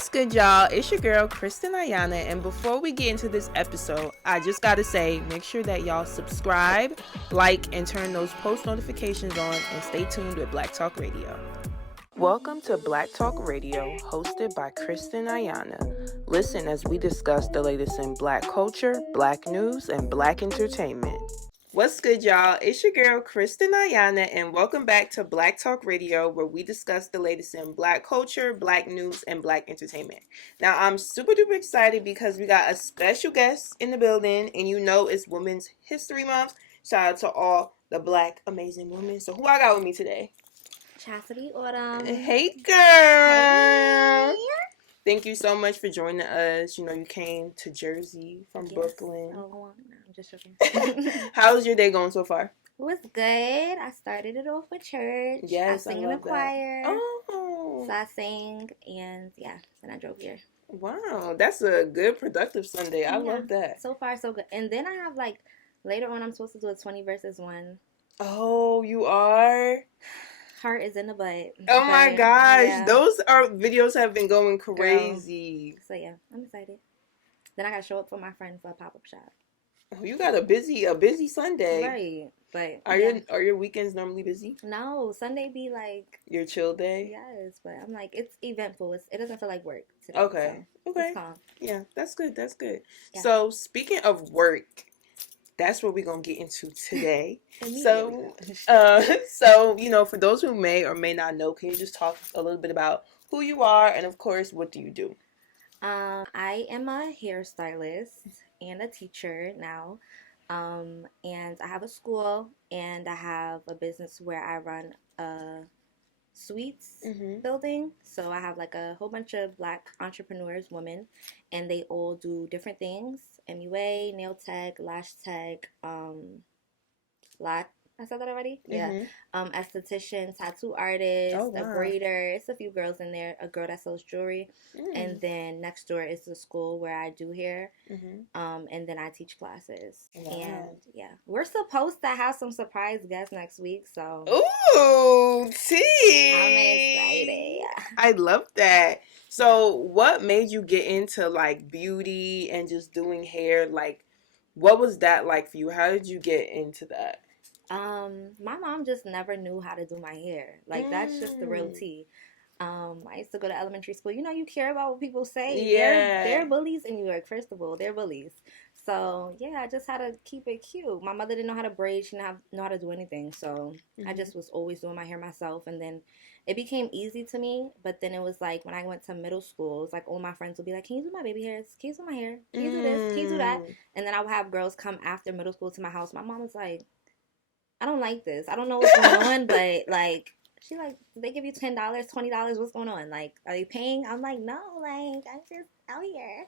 What's good, y'all? It's your girl, Kristen Ayana, and before we get into this episode, I just gotta say, make sure that y'all subscribe, like, and turn those post notifications on, and stay tuned with Black Talk Radio. Welcome to Black Talk Radio, hosted by Kristen Ayana. Listen as we discuss the latest in Black culture, Black news, and Black entertainment. What's good, y'all? It's your girl, Kristen Ayana, and welcome back to Black Talk Radio, where we discuss the latest in Black culture, Black news, and Black entertainment. Now, I'm super duper excited because we got a special guest in the building, and you know it's Women's History Month. Shout out to all the Black amazing women. So, who I got with me today? Chassidy Autumn. Hey, girl. Hey. Thank you so much for joining us. You know, you came to Jersey from Brooklyn. Oh, no, I'm just joking. How's your day going so far? It was good. I started it off with church. Yes, I sang in the choir. Oh. So I sang, and yeah, then I drove here. Wow, that's a good productive Sunday. I love that. So far, so good. And then I have, later on, I'm supposed to do a 20 versus 1. Oh, you are? Heart is in the butt. Oh my gosh, those videos have been going crazy. Girl. So yeah, I'm excited. Then I gotta show up for my friend for a pop-up shop. Oh, you got a busy Sunday. Right, but are your weekends normally busy? No, Sunday be like your chill day. Yes, but I'm like, it's eventful. It doesn't feel like work today. Okay, so okay, it's calm. Yeah, that's good. Yeah. So speaking of work, that's what we're gonna get into today. So you know, for those who may or may not know, can you just talk a little bit about who you are and, of course, what do you do? I am a hairstylist and a teacher now, and I have a school and I have a business where I run a sweets building. So I have a whole bunch of Black entrepreneurs, women, and they all do different things: MUA, nail tech, lash tech, I said that already? Yeah. Esthetician, tattoo artist, a braider. It's a few girls in there. A girl that sells jewelry. And then next door is the school where I do hair. And then I teach classes. Wow. And yeah, we're supposed to have some surprise guests next week. So ooh, tea! I'm excited. I love that. So what made you get into beauty and just doing hair? What was that like for you? How did you get into that? My mom just never knew how to do my hair. That's just the real tea. I used to go to elementary school. You know, you care about what people say. Yeah. They're bullies in New York, first of all. They're bullies. So, yeah, I just had to keep it cute. My mother didn't know how to braid. She didn't know how to do anything. So, I just was always doing my hair myself. And then it became easy to me. But then it was when I went to middle school, it was all my friends would be like, can you do my baby hairs? Can you do my hair? Can you do this? Can you do that? And then I would have girls come after middle school to my house. My mom was like, I don't like this. I don't know what's going on, but she they give you $10, $20. What's going on? Are they paying? I'm like, no, I'm just out here.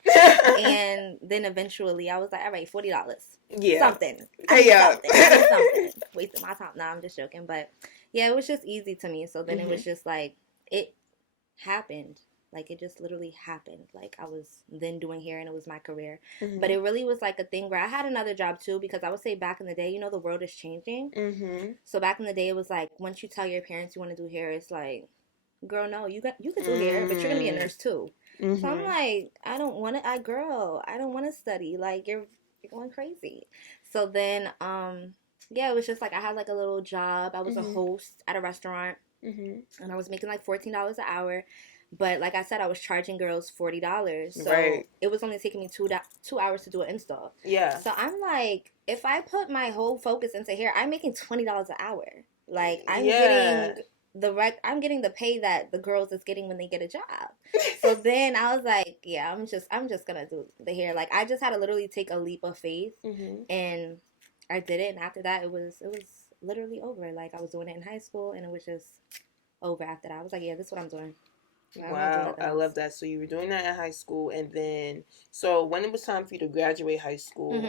And then eventually I was like, all right, $40. Yeah. Something. Hey, something. Wasting my time. No, I'm just joking. But yeah, it was just easy to me. So then it was just it happened. It just literally happened. I was then doing hair and it was my career. But it really was a thing where I had another job too, because I would say back in the day, you know, the world is changing. So back in the day, it was once you tell your parents you want to do hair, it's girl, no, you could do hair, but you're going to be a nurse too. So I'm I don't want to, I don't want to study. You're going crazy. So then, yeah, it was just I had a little job. I was a host at a restaurant and I was making $14 an hour. But like I said, I was charging girls $40. So it was only taking me 2 hours to do an install. Yeah. So I'm if I put my whole focus into hair, I'm making $20 an hour. I'm getting the pay that the girls is getting when they get a job. So then I was yeah, I'm just gonna do the hair. I just had to literally take a leap of faith, and I did it. And after that, it was literally over. I was doing it in high school, and it was just over after that. I was yeah, this is what I'm doing. Wow, I love that. So you were doing that in high school, and then, so when it was time for you to graduate high school,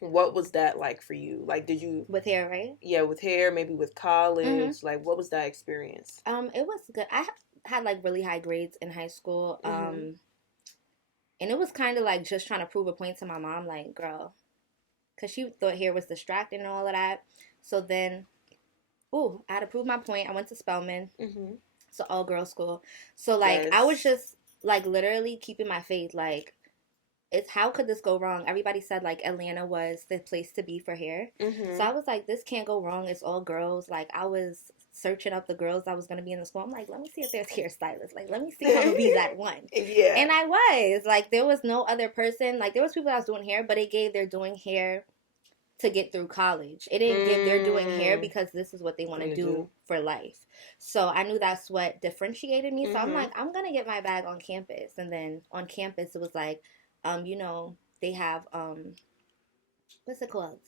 what was that like for you? Did you... With hair, right? Yeah, with hair, maybe with college. What was that experience? It was good. I had really high grades in high school, and it was kind of just trying to prove a point to my mom, girl, because she thought hair was distracting and all of that. So then, I had to prove my point. I went to Spelman. So all girls school. So Yes. I was just like, literally keeping my faith. Like, it's how could this go wrong? Everybody said, like, Atlanta was the place to be for hair. So I was like, this can't go wrong. It's all girls. Like, I was searching up the girls that was going to be in the school. I'm like, let me see if there's hairstylists. Like, let me see if I'm going to be that one. Yeah. And I was. Like, there was no other person. Like, there was people that was doing hair, but it gave they're doing hair to get through college. It didn't give they're doing hair because this is what they want to do for life. So I knew that's what differentiated me. So I'm like, I'm going to get my bag on campus. And then on campus, it was like, you know, they have, what's it called?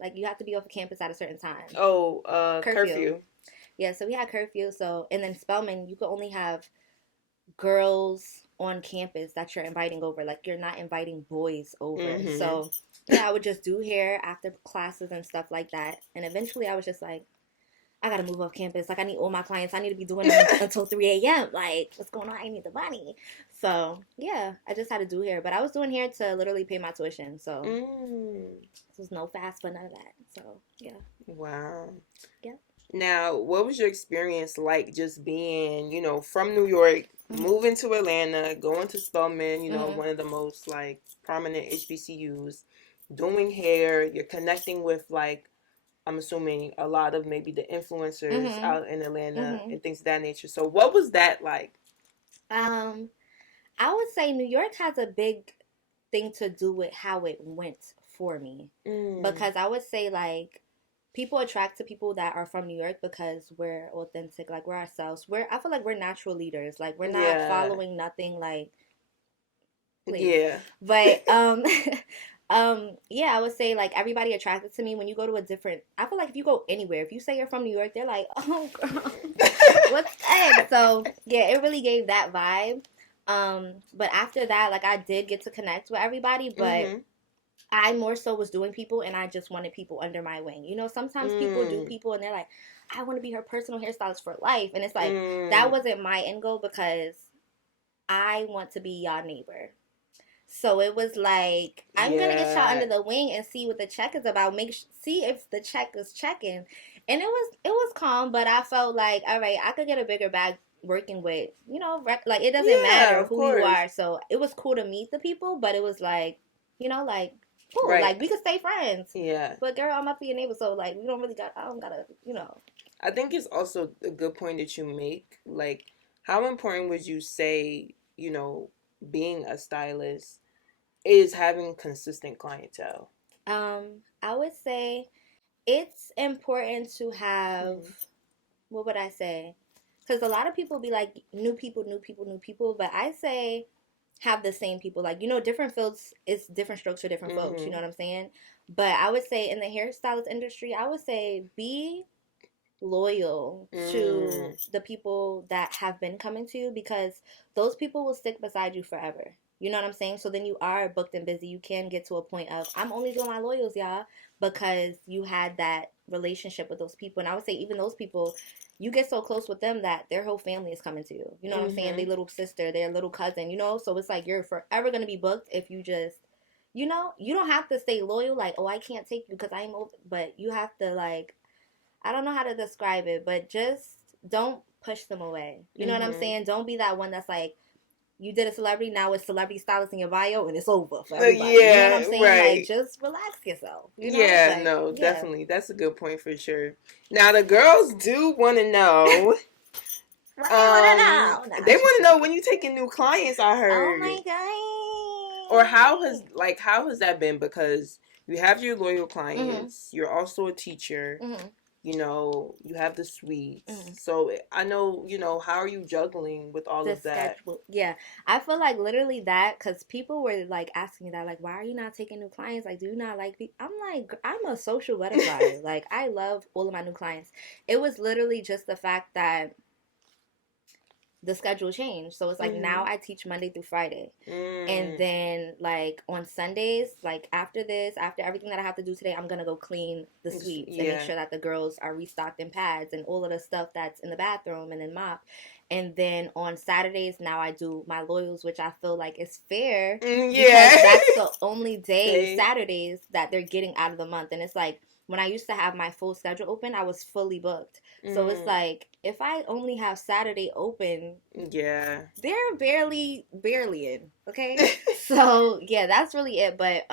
Like, you have to be off of campus at a certain time. Oh, curfew. Yeah, so we had curfew. So, and then Spelman, you could only have girls on campus that you're inviting over. Like, you're not inviting boys over. So, yeah, I would just do hair after classes and stuff like that. And eventually I was just like, I gotta move off campus. Like, I need all my clients. I need to be doing it until 3 a.m. Like, what's going on? I need the money. So, yeah, I just had to do hair. But I was doing hair to literally pay my tuition. So, there's no fast for none of that. So, yeah. Wow. Yeah. Now, what was your experience like just being, you know, from New York, moving to Atlanta, going to Spelman, you know, one of the most, like, prominent HBCUs, doing hair, you're connecting with, like, I'm assuming a lot of maybe the influencers out in Atlanta and things of that nature. So what was that like? I would say New York has a big thing to do with how it went for me. Because I would say, like, people attract to people that are from New York because we're authentic, like, we're ourselves. I feel like we're natural leaders. Like, we're not following nothing, like, please. Yeah. But, yeah, I would say, like, everybody attracted to me when you go to a different, I feel like if you go anywhere, if you say you're from New York, they're like, oh, girl, what's that? So, yeah, it really gave that vibe. But after that, like, I did get to connect with everybody, but I more so was doing people, and I just wanted people under my wing. You know, sometimes people do people, and they're like, I want to be her personal hairstylist for life. And it's like, that wasn't my end goal because I want to be y'all neighbor. So it was like, I'm going to get y'all under the wing and see what the check is about. See if the check is checking. And it was calm, but I felt like, all right, I could get a bigger bag working with, you know, like, it doesn't matter who you are. So it was cool to meet the people, but it was like, you know, like, cool. Right. Like, we could stay friends. Yeah. But, girl, I'm up for your neighbor, so, like, I don't gotta, you know. I think it's also a good point that you make. Like, how important would you say, you know, being a stylist is having consistent clientele? I would say it's important to have, what would I say? Because a lot of people be like, new people, but I say have the same people. Like, you know, different fields, it's different strokes for different folks, you know what I'm saying? But I would say in the hairstylist industry, I would say be loyal to the people that have been coming to you, because those people will stick beside you forever. You know what I'm saying? So then you are booked and busy. You can get to a point of, I'm only doing my loyals, y'all, because you had that relationship with those people. And I would say even those people, you get so close with them that their whole family is coming to you. You know what I'm saying? Their little sister, their little cousin, you know? So it's like you're forever going to be booked if you just, you know, you don't have to stay loyal. Like, oh, I can't take you because I'm old. But you have to, like, I don't know how to describe it, but just don't push them away. You know what I'm saying? Don't be that one that's like, you did a celebrity, now it's celebrity stylist in your bio, and it's over for everybody. You know what I'm saying? Right. Like, just relax yourself. You know? Like, definitely. That's a good point for sure. Now, the girls do want to know. They want to know when you taking new clients, I heard. Oh, my God. Or how has that been? Because you have your loyal clients. You're also a teacher. You know, you have the suites. So I know, you know, how are you juggling with all of that? Schedule. Yeah. I feel like literally that, because people were like asking me that, like, why are you not taking new clients? Like, do you not like me? I'm like, I'm a social butterfly. Like, I love all of my new clients. It was literally just the fact that the schedule changed. So it's like now I teach Monday through Friday. And then, like, on Sundays, like, after everything that I have to do today, I'm going to go clean the suites and make sure that the girls are restocked in pads and all of the stuff that's in the bathroom, and then mop. And then on Saturdays, now I do my loyals, which I feel like is fair. Because that's the only day, Saturdays, that they're getting out of the month. And it's like, when I used to have my full schedule open, I was fully booked. So it's like, if I only have Saturday open, yeah, they're barely in, okay? So yeah, that's really it. But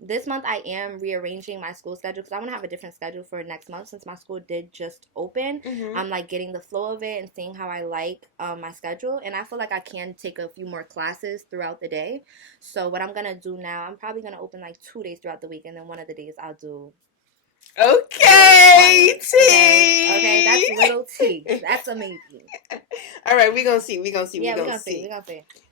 this month I am rearranging my school schedule because I want to have a different schedule for next month since my school did just open. I'm like getting the flow of it and seeing how I like my schedule, and I feel like I can take a few more classes throughout the day. So what I'm gonna do now, I'm probably gonna open like 2 days throughout the week, and then one of the days I'll do. Okay, T. Okay, that's little T. That's amazing. All right, we're gonna see. We're gonna see. Yeah, we're gonna see.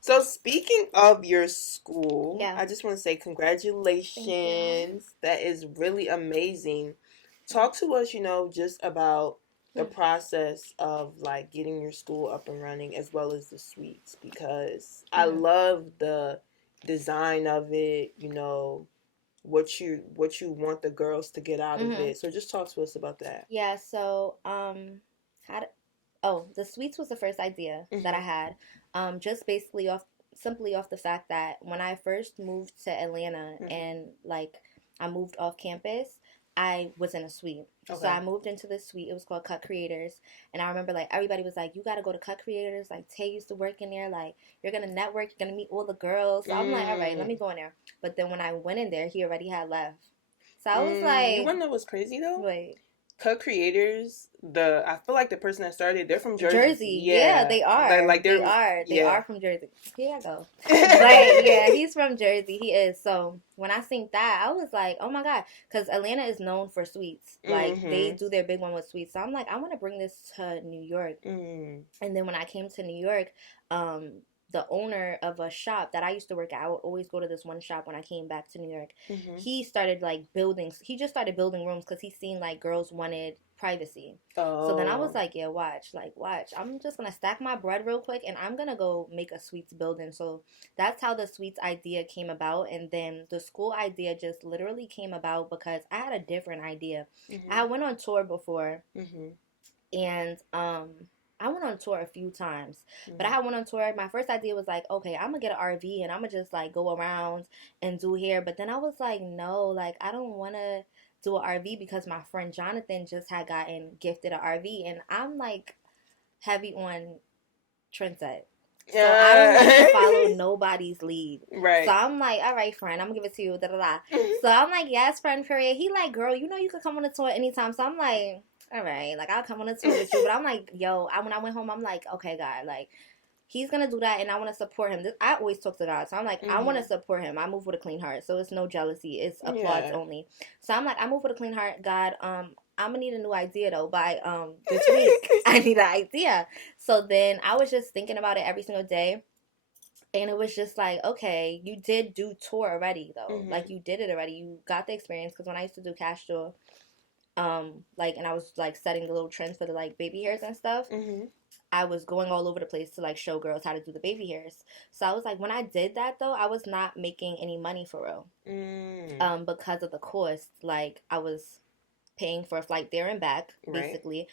So speaking of your school, yeah. I just want to say congratulations. That is really amazing. Talk to us, just about the process of like getting your school up and running as well as the suites, because I love the design of it, what you want the girls to get out of it. So just talk to us about that. Yeah, so the suites was the first idea that I had. Just basically simply off the fact that when I first moved to Atlanta and like I moved off campus, I was in a suite. Okay. So I moved into this suite. It was called Cut Creators. And I remember like everybody was like, you got to go to Cut Creators. Like Tay used to work in there. Like you're going to network. You're going to meet all the girls. So I'm like, all right, let me go in there. But then when I went in there, he already had left. So I was like. You want to know what's crazy though? Wait. Cut Creators, I feel like the person that started, they're from Jersey. Yeah, they are. They are from Jersey. Here I go. But yeah, he's from Jersey. He is. So when I seen that, I was like, oh my God. Because Atlanta is known for sweets. Like they do their big one with sweets. So I'm like, I want to bring this to New York. And then when I came to New York, the owner of a shop that I used to work at, I would always go to this one shop when I came back to New York. He started like he just started building rooms because he seen like girls wanted privacy. So then I was like, yeah, watch. I'm just going to stack my bread real quick and I'm going to go make a suites building. So that's how the suites idea came about. And then the school idea just literally came about because I had a different idea. I went on tour before and, I went on tour a few times, but I went on tour. My first idea was like, okay, I'm going to get an RV and I'm going to just like go around and do hair. But then I was like, no, like I don't want to do an RV because my friend Jonathan just had gotten gifted an RV and I'm like heavy on trendset. So I don't want to follow nobody's lead. Right. So I'm like, all right, friend, I'm going to give it to you. Da, da, da. So I'm like, yes, friend, period. He like, girl, you could come on a tour anytime. So I'm like, all right, like, I'll come on a tour with you. But I'm like, yo, when I went home, I'm like, okay, God, like, he's going to do that, and I want to support him. I always talk to God. So I'm like, I want to support him. I move with a clean heart. So it's no jealousy. It's applause only. So I'm like, I move with a clean heart. God, I'm going to need a new idea, though, by this week. I need an idea. So then I was just thinking about it every single day. And it was just like, okay, you did do tour already, though. Like, you did it already. You got the experience. Because when I used to do cash tour, and I was like setting the little trends for the like baby hairs and stuff. I was going all over the place to like show girls how to do the baby hairs. So I was like, when I did that though, I was not making any money for real. Because of the cost. Like I was paying for a flight there and back, basically.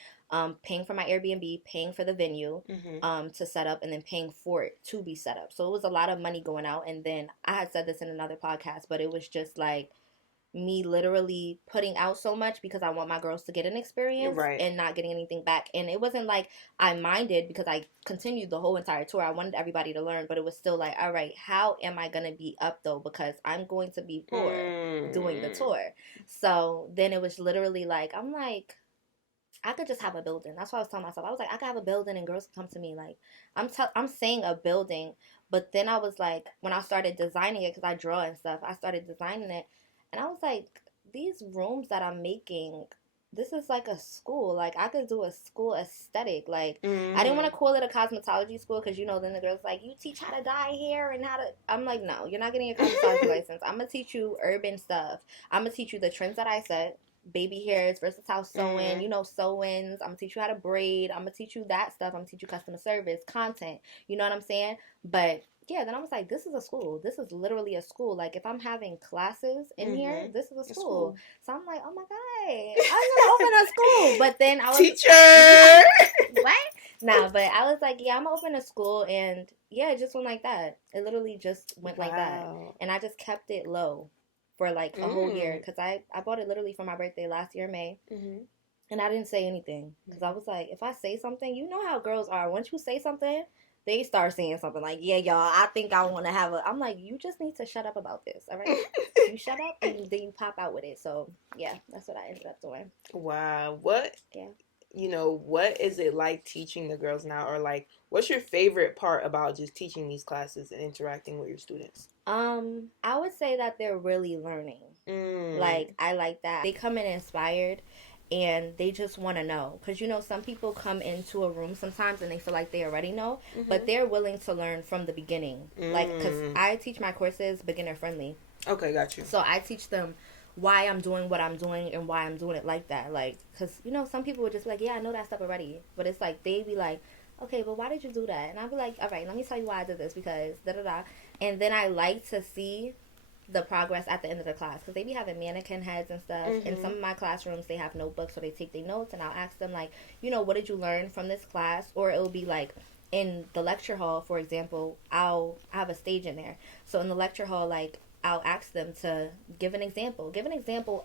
Paying for my Airbnb, paying for the venue, to set up, and then paying for it to be set up. So it was a lot of money going out. And then I had said this in another podcast, but it was just like me literally putting out so much because I want my girls to get an experience and not getting anything back. And it wasn't like I minded because I continued the whole entire tour. I wanted everybody to learn, but it was still like, all right, how am I going to be up though? Because I'm going to be poor doing the tour. So then it was literally like, I'm like, I could just have a building. That's what I was telling myself. I was like, I could have a building and girls could come to me. Like, I'm saying a building, but then I was like, when I started designing it, because I draw and stuff, I started designing it. And I was like, these rooms that I'm making, this is like a school. Like, I could do a school aesthetic. Like, I didn't want to call it a cosmetology school because, then the girl's like, you teach how to dye hair and how to... I'm like, no, you're not getting a cosmetology license. I'm going to teach you urban stuff. I'm going to teach you the trends that I set. Baby hairs, versatile sewing, sew-ins. I'm going to teach you how to braid. I'm going to teach you that stuff. I'm going to teach you customer service, content. You know what I'm saying? But... yeah, then I was like, this is a school. This is literally a school. Like, if I'm having classes in here, this is a school. So I'm like, oh my God, I'm going to open a school. But then I was... teacher! What? Nah, but I was like, yeah, I'm going to open a school. And yeah, it just went like that. It literally just went like that. And I just kept it low. for like a whole year, because I bought it literally for my birthday last year, May. And I didn't say anything because I was like, if I say something, you know how girls are. Once you say something, they start saying something like, yeah, y'all, I think I want to have a. I'm like, you just need to shut up about this, all right? You shut up and then you pop out with it. So, yeah, that's what I ended up doing. Wow. What? Yeah. You know, what is it like teaching the girls now? Or, like, what's your favorite part about just teaching these classes and interacting with your students? I would say that they're really learning. Like, I like that. They come in inspired and they just want to know, because you know some people come into a room sometimes and they feel like they already know, but they're willing to learn from the beginning. Like, because I teach my courses beginner friendly. Okay, got you. So I teach them why I'm doing what I'm doing and why I'm doing it like that. Like, because you know some people would just be like, yeah, I know that stuff already, but it's like they be like, okay, but why did you do that? And I'll be like, all right, let me tell you why I did this, because da da da. And then I like to see the progress at the end of the class, because they be having mannequin heads and stuff. In some of my classrooms they have notebooks, so they take their notes, and I'll ask them like, you know, what did you learn from this class? Or it will be like in the lecture hall, for example, I'll have a stage in there, so in the lecture hall, like, I'll ask them to give an example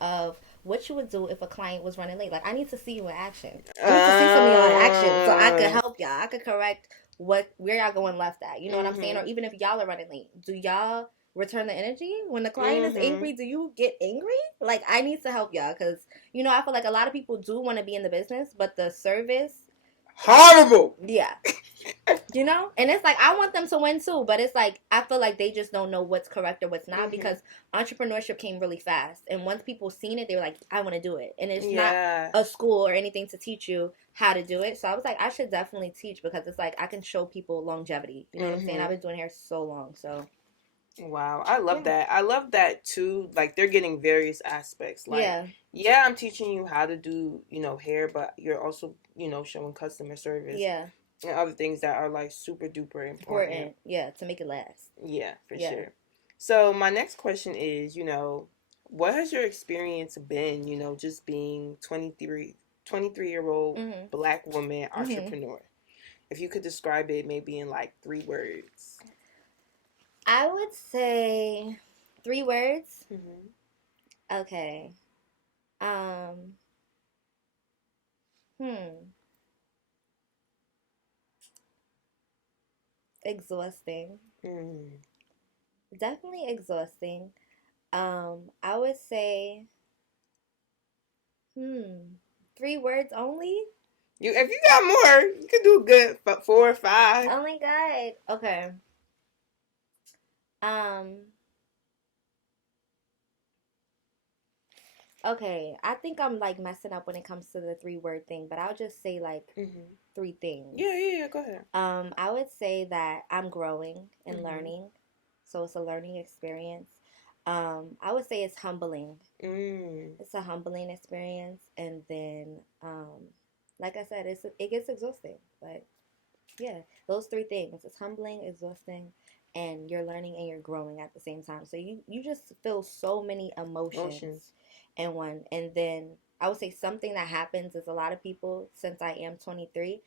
of what you would do if a client was running late. Like, I need to see you in action. I need to see some of y'all in action so I could help y'all. I could correct where y'all going left at. You know what I'm saying? Or even if y'all are running late, do y'all return the energy when the client is angry? Do you get angry? Like, I need to help y'all, because you know I feel like a lot of people do want to be in the business, but the service horrible. Yeah. You know, and it's like I want them to win too, but it's like I feel like they just don't know what's correct or what's not, because entrepreneurship came really fast, and once people seen it, they were like, I want to do it. And it's not a school or anything to teach you how to do it. So I was like, I should definitely teach, because it's like I can show people longevity. You know what I'm saying? I've been doing hair so long. So wow, I love that. I love that too. Like, they're getting various aspects. Like, yeah, I'm teaching you how to do, you know, hair, but you're also, you know, showing customer service. Yeah. And other things that are like super duper important. Yeah, to make it last. Yeah, for sure. So my next question is, you know, what has your experience been, you know, just being 23-year-old Black woman entrepreneur? If you could describe it maybe in like 3 words. I would say 3 words. Okay. Exhausting. Definitely exhausting. I would say 3 words only. If you got more, you can do good 4 or 5. Oh my god. Okay. Okay, I think I'm like messing up when it comes to the 3-word thing, but I'll just say like 3 things. Yeah, go ahead. I would say that I'm growing and learning, so it's a learning experience. I would say it's humbling. It's a humbling experience, and then, like I said, it gets exhausting, but yeah, those 3 things: it's humbling, exhausting, and you're learning and you're growing at the same time. So you just feel so many emotions in one. And then I would say something that happens is a lot of people, since I am 23,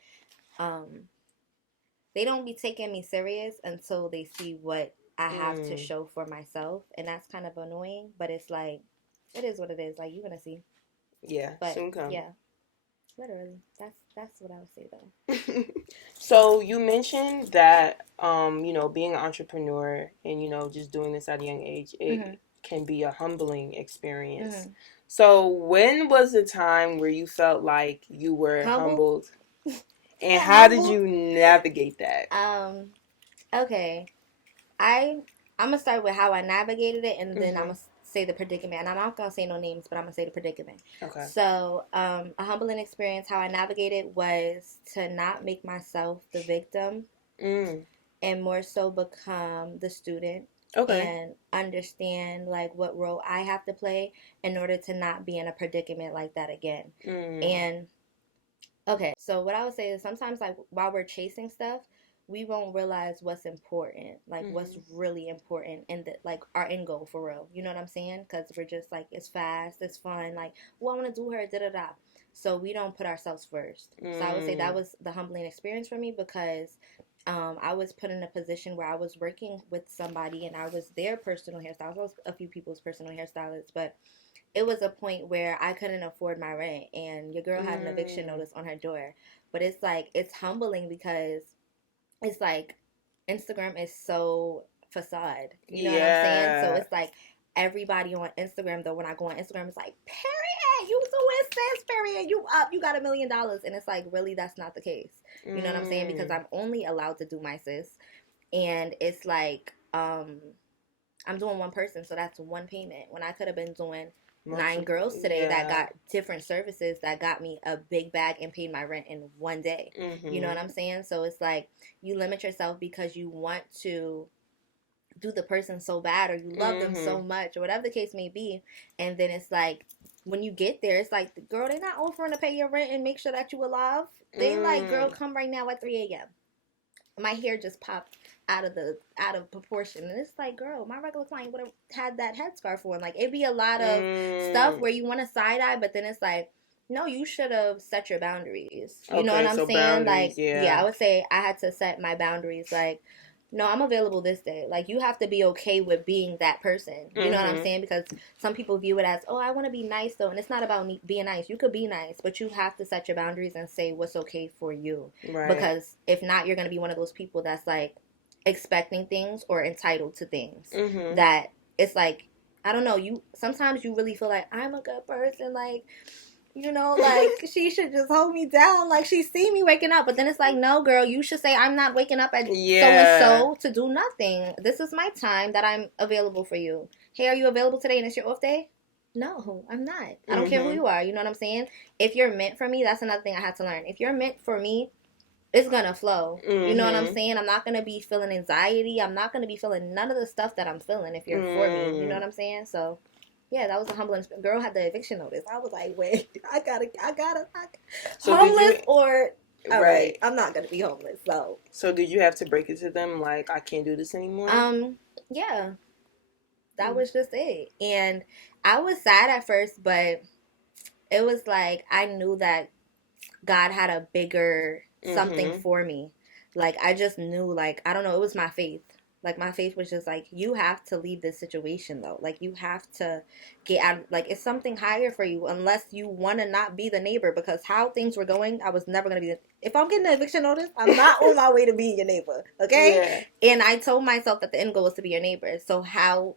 they don't be taking me serious until they see what I have to show for myself, and that's kind of annoying. But it's like, it is what it is. Like, you're gonna see. Yeah, but soon come. Yeah, literally. That's what I would say though. So you mentioned that you know, being an entrepreneur and, you know, just doing this at a young age, it can be a humbling experience. So when was the time where you felt like you were humbled? And how did you navigate that? Okay. I'm gonna start with how I navigated it, and then I'm gonna say the predicament. And I'm not gonna say no names, but I'm gonna say the predicament. Okay. So, a humbling experience, how I navigated was to not make myself the victim, and more so become the student. Okay. And understand like what role I have to play in order to not be in a predicament like that again. And okay, so what I would say is sometimes, like, while we're chasing stuff, we won't realize what's important, like what's really important, and like our end goal for real. You know what I'm saying? Because we're just like, it's fast, it's fun, like, well, I want to do her, da da da. So we don't put ourselves first. So I would say that was the humbling experience for me, because I was put in a position where I was working with somebody and I was their personal hairstylist. I was a few people's personal hairstylists, but it was a point where I couldn't afford my rent and your girl had an eviction notice on her door. But it's like, it's humbling because it's like Instagram is so facade. You know what I'm saying? So it's like everybody on Instagram, though, when I go on Instagram, it's like, period, you doing this, period, you up, you got $1 million. And it's like, really, that's not the case. You know what I'm saying? Because I'm only allowed to do my sis. And it's like, I'm doing one person, so that's one payment. When I could have been doing 9 girls today that got different services that got me a big bag and paid my rent in one day. You know what I'm saying? So it's like you limit yourself because you want to do the person so bad or you love them so much or whatever the case may be. And then it's like when you get there, it's like, girl, they're not offering to pay your rent and make sure that you alive. They like, girl, come right now at 3 a.m. My hair just popped out of proportion, and it's like, girl, my regular client would have had that headscarf on. Like, it'd be a lot of stuff where you want to side eye, but then it's like, no, you should have set your boundaries. You know what I'm saying? Like, yeah, I would say I had to set my boundaries. Like, no, I'm available this day. Like, you have to be okay with being that person. You know what I'm saying? Because some people view it as, oh, I want to be nice, though. And it's not about being nice. You could be nice, but you have to set your boundaries and say what's okay for you. Right. Because if not, you're going to be one of those people that's, like, expecting things or entitled to things. That it's like, I don't know, sometimes you really feel like, I'm a good person, like, you know, like, she should just hold me down. Like, she see me waking up. But then it's like, no, girl, you should say, I'm not waking up at so-and-so to do nothing. This is my time that I'm available for you. Hey, are you available today and it's your off day? No, I'm not. I don't care who you are. You know what I'm saying? If you're meant for me, that's another thing I had to learn. If you're meant for me, it's going to flow. You know what I'm saying? I'm not going to be feeling anxiety. I'm not going to be feeling none of the stuff that I'm feeling if you're for me. You know what I'm saying? So... yeah, that was a humbling experience. Girl had the eviction notice. I was like, wait, I gotta. So homeless or all right, I'm not gonna be homeless. So did you have to break it to them like, I can't do this anymore? Yeah, that was just it. And I was sad at first, but it was like I knew that God had a bigger something for me. Like I just knew, like, I don't know, it was my faith. Like, my faith was just like, you have to leave this situation, though. Like, you have to get out. Like, it's something higher for you unless you want to not be the neighbor. Because how things were going, I was never going to be if I'm getting an eviction notice, I'm not on my way to being your neighbor. Okay? Yeah. And I told myself that the end goal was to be your neighbor. So how,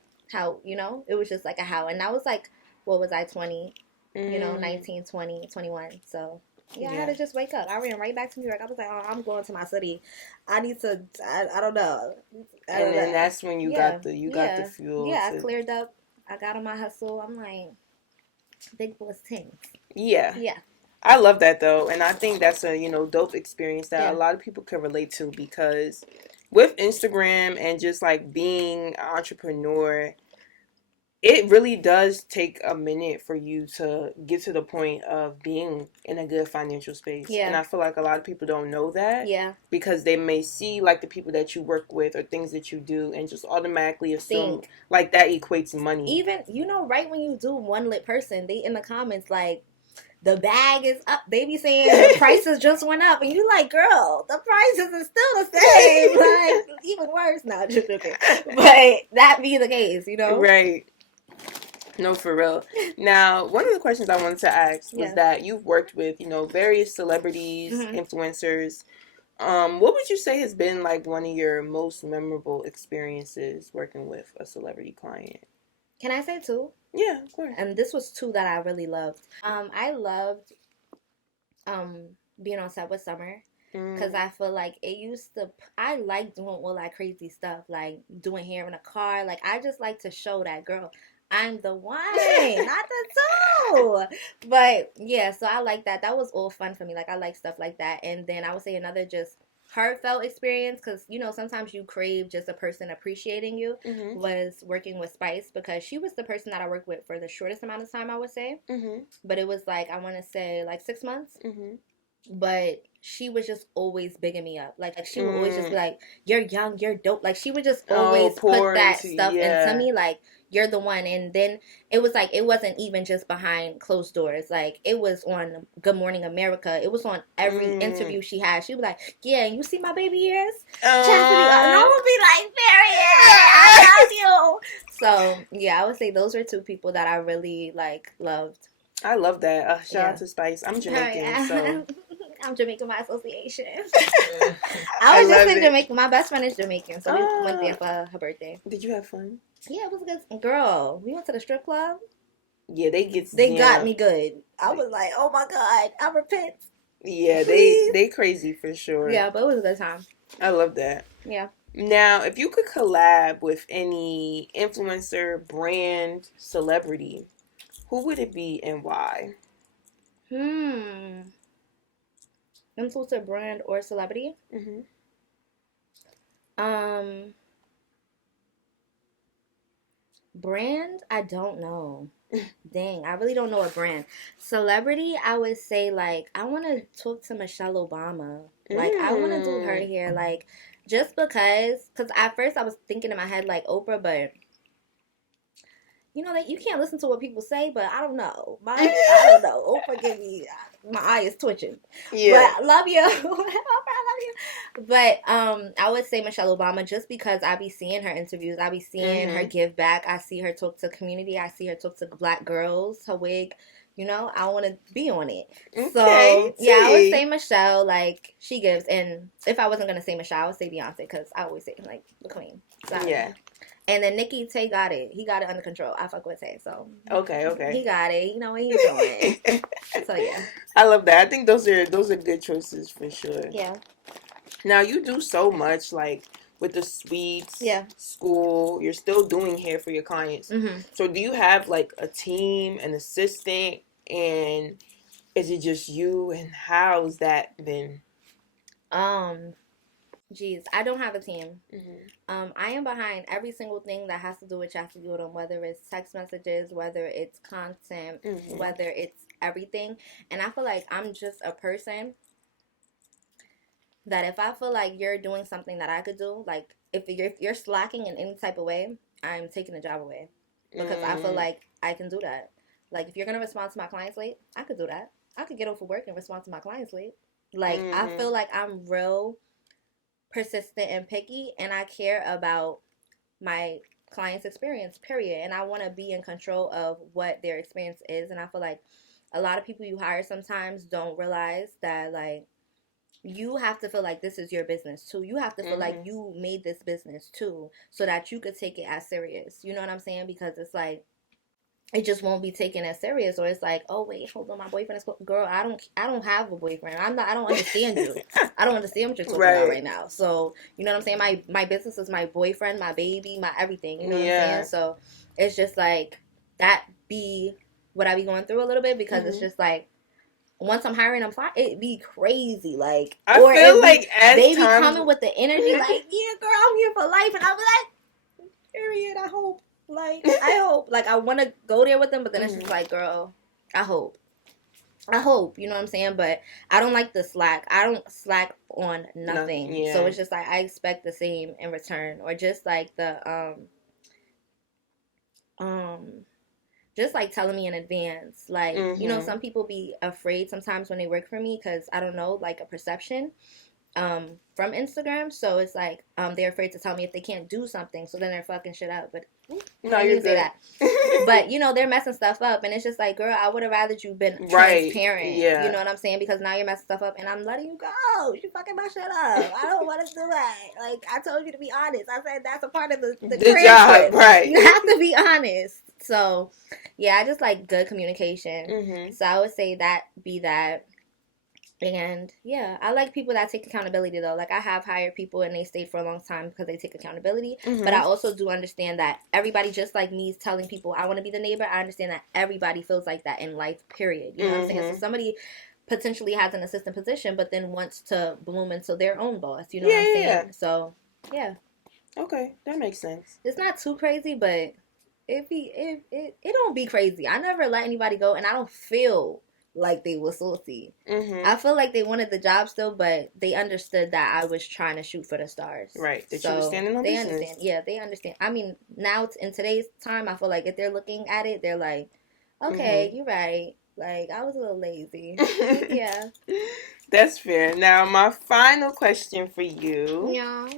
you know? It was just like a how. And I was like, what was I, 20? You know, 19, 20, 21. So... yeah, I had to just wake up. I ran right back to New York. I was like, oh, I'm going to my city. I need to, I don't know. And then that's when you got the fuel. Yeah, I cleared up. I got on my hustle. I'm like, big boss things. Yeah. Yeah. I love that, though. And I think that's a, dope experience that a lot of people can relate to, because with Instagram and just, like, being an entrepreneur, it really does take a minute for you to get to the point of being in a good financial space. Yeah. And I feel like a lot of people don't know that. Yeah. Because they may see, like, the people that you work with or things that you do and just automatically assume, like, that equates money. Even, right when you do one lit person, they in the comments, like, the bag is up. They be saying the prices just went up. And you like, girl, the prices are still the same. Like, even worse. No, just joking. But that be the case, Right. No, for real. Now, one of the questions I wanted to ask was that you've worked with, various celebrities, influencers. What would you say has been, like, one of your most memorable experiences working with a celebrity client? Can I say 2? Yeah, of course. And this was 2 that I really loved. I loved being on set with Summer. Because I feel like I like doing all that crazy stuff, like doing hair in a car. Like, I just like to show that, girl, I'm the one, not the 2. But, yeah, so I like that. That was all fun for me. Like, I like stuff like that. And then I would say another just heartfelt experience, because, sometimes you crave just a person appreciating you, was working with Spice, because she was the person that I worked with for the shortest amount of time, I would say. But it was, like, I want to say, like, 6 months. But she was just always bigging me up. Like she would always just be like, "You're young, you're dope." Like she would just always put that stuff into me, like, "You're the one." And then it was like, it wasn't even just behind closed doors. Like it was on Good Morning America. It was on every interview she had. She was like, "Yeah, you see my baby ears, Chassidy," and I would be like, "Period, I love you." So yeah, I would say those were two people that I really like loved. I love that. Shout out to Spice. I'm Jamaican, so I'm Jamaican by association. I was just in Jamaica. My best friend is Jamaican, so we went there for her birthday. Did you have fun? Yeah, it was good. Girl, we went to the strip club. Yeah, they got me good. I was like, oh my God, I repent. Yeah, they crazy for sure. Yeah, but it was a good time. I love that. Yeah. Now, if you could collab with any influencer, brand, celebrity, who would it be and why? Influencer, brand, or celebrity? Brand, I don't know. Dang, I really don't know a brand. Celebrity, I would say, like, I want to talk to Michelle Obama. Like, I want to do her hair. Like, just because at first I was thinking in my head, like, Oprah, but, you know, like, you can't listen to what people say, but I don't know. I don't know. Oprah gave me, my eye is twitching. Yeah. But I love you. Oprah, I love you. But I would say Michelle Obama, just because I be seeing her interviews. I be seeing her give back. I see her talk to community. I see her talk to black girls. Her wig, you know, I want to be on it. Okay, so, yeah, I would say Michelle. Like, she gives. And if I wasn't going to say Michelle, I would say Beyonce, because I always say, like, the queen. So, yeah. And then Nikki, Tay got it. He got it under control. I fuck with Tay, so. Okay. He got it. You know what he's doing. So, yeah. I love that. I think those are good choices for sure. Yeah. Now, you do so much, like, with the suites, school. You're still doing hair for your clients. So, do you have, like, a team, an assistant, and is it just you? And how's that been? Geez, I don't have a team. I am behind every single thing that has to do with Chassidy Autumn, whether it's text messages, whether it's content, whether it's everything. And I feel like I'm just a person that if I feel like you're doing something that I could do, like if you're slacking in any type of way, I'm taking the job away, because I feel like I can do that. Like if you're gonna respond to my clients late, I could do that. I could get off of work and respond to my clients late. Like I feel like I'm real persistent and picky, and I care about my client's experience, period. And I want to be in control of what their experience is. And I feel like a lot of people you hire sometimes don't realize that, like, you have to feel like this is your business too. You have to feel like you made this business too, so that you could take it as serious. You know what I'm saying? Because it's like, it just won't be taken as serious, or it's like, oh wait, hold on, my boyfriend is girl. I don't have a boyfriend. I don't understand you. I don't understand what you're talking about right now. So you know what I'm saying? My business is my boyfriend, my baby, my everything. You know what I'm saying? So it's just like that be what I be going through a little bit, because it's just like, once I'm hiring, I'm fine. It'd be crazy, like, I feel like as they be coming with the energy, like, yeah, girl, I'm here for life, and I'll be like, period. I hope. Like, I hope. Like, I want to go there with them, but then it's just like, girl, I hope. You know what I'm saying? But I don't like the slack. I don't slack on nothing. So it's just like, I expect the same in return. Or just like the, just like telling me in advance. Like, you know, some people be afraid sometimes when they work for me, because, I don't know, like a perception from Instagram. So it's like they're afraid to tell me if they can't do something, so then they're fucking shit up. But no, you say that. But you know, they're messing stuff up, and it's just like, girl, I would have rather you been transparent. Yeah. You know what I'm saying? Because now you're messing stuff up, and I'm letting you go. You fucking my shit up. I don't want to do that. Like, I told you to be honest. I said that's a part of the job, right? You have to be honest. So yeah, I just like good communication. So I would say that be that. And yeah, I like people that take accountability though. Like, I have hired people and they stayed for a long time because they take accountability. But I also do understand that everybody, just like me telling people I want to be the neighbor, I understand that everybody feels like that in life, period. You know what I'm saying? So somebody potentially has an assistant position, but then wants to bloom into their own boss. You know what I'm saying? Yeah. So yeah. Okay, that makes sense. It's not too crazy, but it don't be crazy. I never let anybody go, and I don't feel like they were saucy. Mm-hmm. I feel like they wanted the job still, but they understood that I was trying to shoot for the stars. Right. That you were standing on they business. understand. Yeah, they understand. I mean, now in today's time, I feel like if they're looking at it, they're like, okay, you're right. Like, I was a little lazy. Yeah. That's fair. Now, my final question for you. Yeah.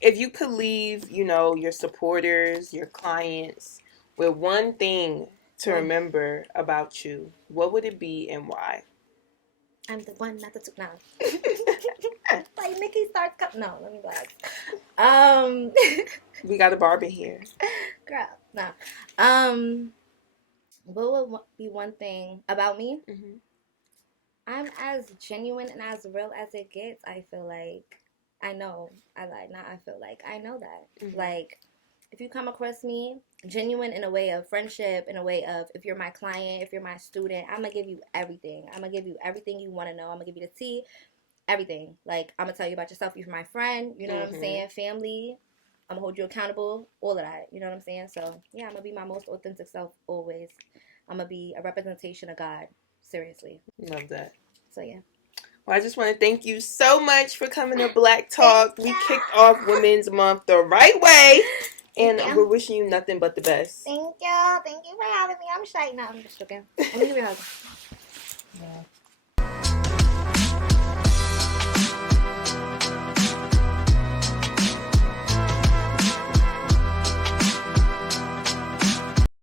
If you could leave, your supporters, your clients, with one thing to remember about you, what would it be and why? I'm the one, not the two. No. Like Nikki starts no, let me relax. We got a barber here. Girl, no. What would be one thing about me? Mm-hmm. I'm as genuine and as real as it gets. I feel like I know. I feel like I know that. Mm-hmm. Like, if you come across me genuine in a way of friendship, in a way of if you're my client, if you're my student, I'm gonna give you everything. I'm gonna give you everything you want to know. I'm gonna give you the tea, everything. Like, I'm gonna tell you about yourself. You're my friend. You know what I'm saying? Family. I'm gonna hold you accountable. All of that. You know what I'm saying? So yeah, I'm gonna be my most authentic self always. I'm gonna be a representation of God. Seriously. Love that. So yeah. Well, I just want to thank you so much for coming to Black Talk. We kicked off Women's Month the right way. And we're wishing you nothing but the best. Thank you. Thank you for having me. I'm shy now. I'm just joking. I'm gonna give you a hug. Yeah.